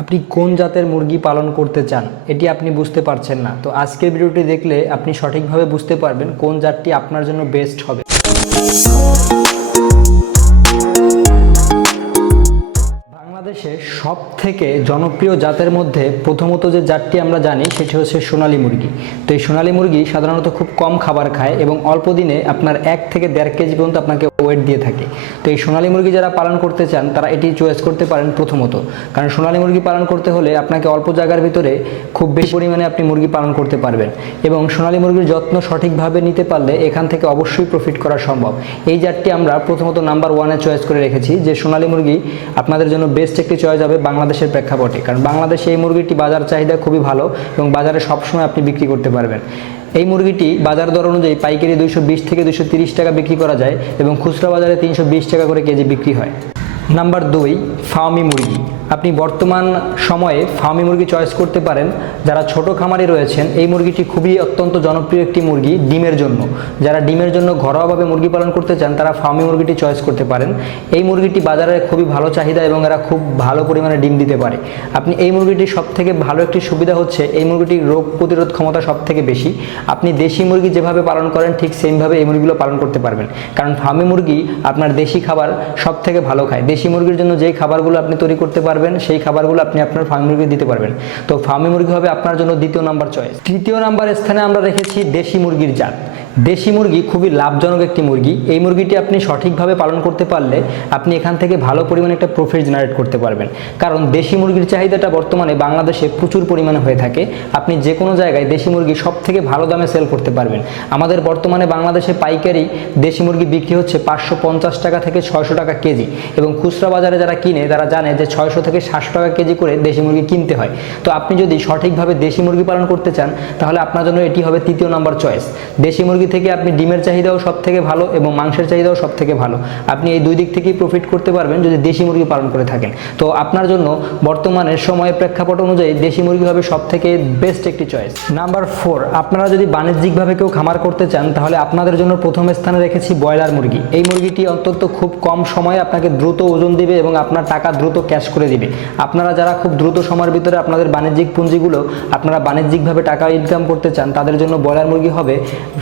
আপনি কোন জাতের মুরগি পালন করতে চান, এটি আপনি বুঝতে পারছেন না। তো আজকের ভিডিওটি দেখলে আপনি সঠিকভাবে বুঝতে পারবেন কোন জাতটি আপনার জন্য বেস্ট হবে। বাংলাদেশে সব থেকে জনপ্রিয় জাতের মধ্যে প্রথমত যে জাতটি আমরা জানি, সেটি হচ্ছে সোনালী মুরগি। তো এই সোনালী মুরগি সাধারণত খুব কম খাবার খায় এবং অল্প দিনে আপনার এক থেকে দেড় কেজি পর্যন্ত আপনাকে ওয়েট দিয়ে থাকে। তো এই সোনালী মুরগি যারা পালন করতে চান, তারা এটি চয়েস করতে পারেন প্রথমত। কারণ সোনালী মুরগি পালন করতে হলে আপনাকে অল্প জায়গার ভিতরে খুব বেশি পরিমাণে আপনি মুরগি পালন করতে পারবেন। এবং সোনালী মুরগির যত্ন সঠিকভাবে নিতে পারলে এখান থেকে অবশ্যই প্রফিট করা সম্ভব। এই জাতটি আমরা প্রথমত নাম্বার ওয়ানে চয়েস করে রেখেছি, যে সোনালী মুরগি আপনাদের জন্য বেস্ট একটি চয়েস হবে বাংলাদেশের প্রেক্ষাপটে। কারণ বাংলাদেশে এই মুরগিটি বাজার চাহিদা খুবই ভালো এবং বাজারে সবসময় আপনি বিক্রি করতে পারবেন। এই মুরগিটি বাজার দর অনুযায়ী পাইকারি দুইশো বিশ থেকে দুইশো তিরিশ টাকা বিক্রি করা যায় এবং খুচরা বাজারে তিনশো বিশ টাকা করে কেজি বিক্রি হয়। নাম্বার দুই ফার্মি মুরগি। আপনি বর্তমান সময়ে ফার্মি মুরগি চয়েস করতে পারেন। যারা ছোট খামারে রয়েছেন, এই মুরগিটি খুবই অত্যন্ত জনপ্রিয় একটি মুরগি ডিমের জন্য। যারা ডিমের জন্য ঘরোয়াভাবে মুরগি পালন করতে চান, তারা ফার্মি মুরগিটি চয়েস করতে পারেন। এই মুরগিটি বাজারে খুবই ভালো চাহিদা এবং এরা খুব ভালো পরিমাণে ডিম দিতে পারে। আপনি এই মুরগিটির সব থেকে ভালো একটি সুবিধা হচ্ছে, এই মুরগিটির রোগ প্রতিরোধ ক্ষমতা সব থেকে বেশি। আপনি দেশি মুরগি যেভাবে পালন করেন, ঠিক সেমভাবে এই মুরগিগুলো পালন করতে পারবেন। কারণ ফার্মি মুরগি আপনার দেশি খাবার সব থেকে ভালো খায়। দেশি মুরগির জন্য যেই খাবারগুলো আপনি তৈরি করতে পারবেন সেই খাবারগুলো আপনি আপনার ফার্মি মুরগি দিতে পারবেন। তো ফার্মি মুরগি হবে আপনার জন্য দ্বিতীয় নাম্বার চয়েস তৃতীয় নাম্বার স্থানে আমরা রেখেছি দেশি মুরগির জাত। দেশি মুরগি খুবই লাভজনক একটি মুরগি। এই মুরগিটি আপনি সঠিকভাবে পালন করতে পারলে আপনি এখান থেকে ভালো পরিমাণে একটা প্রফিট জেনারেট করতে পারবেন। কারণ দেশি মুরগির চাহিদাটা বর্তমানে বাংলাদেশে প্রচুর পরিমাণে হয়ে থাকে। আপনি যে কোনো জায়গায় দেশি মুরগি সব থেকে ভালো দামে সেল করতে পারবেন। আমাদের বর্তমানে বাংলাদেশে পাইকারি দেশি মুরগি বিক্রি হচ্ছে পাঁচশো পঞ্চাশ টাকা থেকে ছয়শো টাকা কেজি। এবং খুচরা বাজারে যারা কিনে, তারা জানে যে ছয়শো থেকে সাতশো টাকা কেজি করে দেশি মুরগি কিনতে হয়। তো আপনি যদি সঠিকভাবে দেশি মুরগি পালন করতে চান, তাহলে আপনার জন্য এটি হবে তৃতীয় নাম্বার চয়েস দেশি মুরগি থেকে আপনি ডিমের চাহিদাও সব থেকে ভালো এবং মাংসের চাহিদাও সব থেকে ভালো। আপনি এই দুই দিক থেকেই প্রফিট করতে পারবেন যদি দেশি মুরগি পালন করে থাকেন। তো আপনার জন্য বর্তমানের সময়ের প্রেক্ষাপট অনুযায়ী দেশি মুরগি হবে সব থেকে বেস্ট একটি চয়েস নাম্বার ফোর আপনারা যদি বাণিজ্যিকভাবে কেউ খামার করতে চান, তাহলে আপনাদের জন্য প্রথম স্থানে রেখেছি ব্রয়লার মুরগি। এই মুরগিটি অন্তত খুব কম সময়ে আপনাকে দ্রুত ওজন দিবে এবং আপনার টাকা দ্রুত ক্যাশ করে দিবে। আপনারা যারা খুব দ্রুত সময়ের ভিতরে আপনাদের বাণিজ্যিক পুঁজিগুলো, আপনারা বাণিজ্যিকভাবে টাকা ইনকাম করতে চান, তাদের জন্য ব্রয়লার মুরগি হবে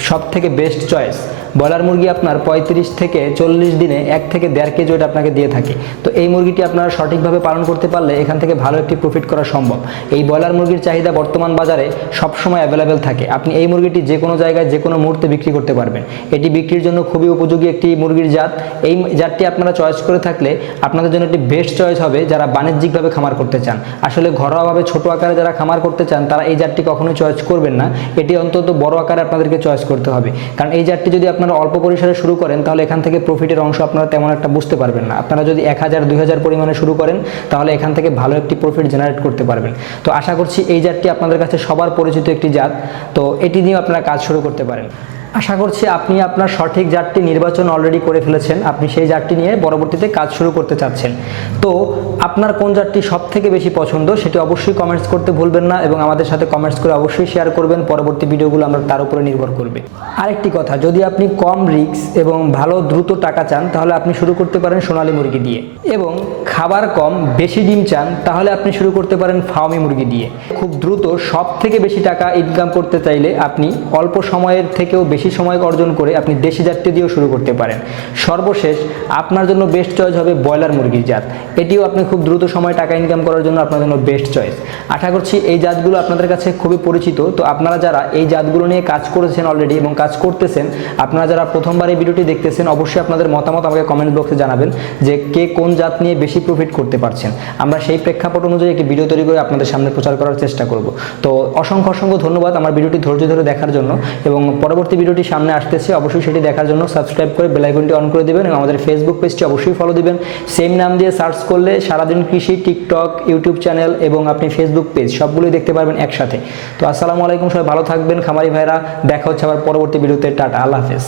সব থেকে বেস্ট চয়েস ব্রয়লার মুরগি আপনার পঁয়ত্রিশ থেকে চল্লিশ দিনে এক থেকে দেড় কেজি ওয়েট আপনাকে দিয়ে থাকে। তো এই মুরগিটি আপনারা সঠিকভাবে পালন করতে পারলে এখান থেকে ভালো একটি প্রফিট করা সম্ভব। এই ব্রয়লার মুরগির চাহিদা বর্তমান বাজারে সবসময় অ্যাভেলেবেল থাকে। আপনি এই মুরগিটি যে কোনো জায়গায়, যে কোনো মুহূর্তে বিক্রি করতে পারবেন। এটি বিক্রির জন্য খুবই উপযোগী একটি মুরগির জাত। এই জাতটি আপনারা চয়েস করে থাকলে আপনাদের জন্য একটি বেস্ট চয়েস হবে যারা বাণিজ্যিকভাবে খামার করতে চান। আসলে ঘরোয়াভাবে ছোট আকারে যারা খামার করতে চান, তারা এই জাতটি কখনোই চয়েস করবেন না। এটি অন্তত বড় আকারে আপনাদেরকে চয়েস করতে হবে। কারণ এই জাতটি যদি আপনারা অল্প পরিসরে শুরু করেন, তাহলে এখান থেকে প্রফিটের অংশ আপনারা তেমন একটা বুঝতে পারবেন না। আপনারা যদি এক হাজার, দুই হাজার পরিমাণে শুরু করেন, তাহলে এখান থেকে ভালো একটি প্রফিট জেনারেট করতে পারবেন। তো আশা করছি এই জাতটি আপনাদের কাছে সবার পরিচিত একটি জাত। তো এটি নিয়ে আপনারা কাজ শুরু করতে পারেন। আশা করছি আপনি আপনার সঠিক জাতটি নির্বাচন অলরেডি করে ফেলেছেন। আপনি সেই জাতটি নিয়ে পরবর্তীতে কাজ শুরু করতে চাচ্ছেন। তো আপনার কোন জাতটি সব থেকে বেশি পছন্দ সেটি অবশ্যই কমেন্টস করতে ভুলবেন না এবং আমাদের সাথে কমেন্টস করে অবশ্যই শেয়ার করবেন। পরবর্তী ভিডিওগুলো আমরা তার উপরে নির্ভর করবে। আরেকটি কথা, যদি আপনি কম রিস্ক এবং ভালো দ্রুত টাকা চান, তাহলে আপনি শুরু করতে পারেন সোনালী মুরগি দিয়ে। এবং খাবার কম, বেশি ডিম চান, তাহলে আপনি শুরু করতে পারেন ফার্মি মুরগি দিয়ে। খুব দ্রুত সব থেকে বেশি টাকা ইনকাম করতে চাইলে আপনি অল্প সময়ের থেকেও বেশি সময় অর্জন করে আপনি দেশি জাতটি দিয়েও শুরু করতে পারেন। সর্বশেষ, আপনার জন্য বেস্ট চয়েস হবে ব্রয়লার মুরগির জাত। এটিও আপনি খুব দ্রুত সময় টাকা ইনকাম করার জন্য আপনার জন্য বেস্ট চয়েস আশা করছি এই জাতগুলো আপনাদের কাছে খুবই পরিচিত। তো আপনারা যারা এই জাতগুলো নিয়ে কাজ করেছেন অলরেডি এবং কাজ করতেছেন, আপনারা যারা প্রথমবার এই ভিডিওটি দেখতেছেন, অবশ্যই আপনাদের মতামত আমাকে কমেন্ট বক্সে জানাবেন যে কে কোন জাত নিয়ে বেশি প্রফিট করতে পারছেন। আমরা সেই প্রেক্ষাপট অনুযায়ী একটি ভিডিও তৈরি করে আপনাদের সামনে প্রচার করার চেষ্টা করব। তো অসংখ্য অসংখ্য ধন্যবাদ আমার ভিডিওটি ধৈর্য ধরে দেখার জন্য এবং পরবর্তী ভিডিওটি সামনে আসতেছে, অবশ্যই সেটি দেখার জন্য সাবস্ক্রাইব করে বেলাইকনটি অন করে দেবেন এবং আমাদের ফেসবুক পেজটি অবশ্যই ফলো দেবেন। সেম নাম দিয়ে সার্চ করলে সারাদিন কৃষি টিকটক ইউটিউব চ্যানেল এবং আপনি ফেসবুক পেজ সবগুলোই দেখতে পারবেন একসাথে। তো আসসালামু আলাইকুম, সবাই ভালো থাকবেন খামারি ভাইরা। দেখা হচ্ছে আবার পরবর্তী ভিডিওতে। টাটা, আল্লাহ হাফেজ।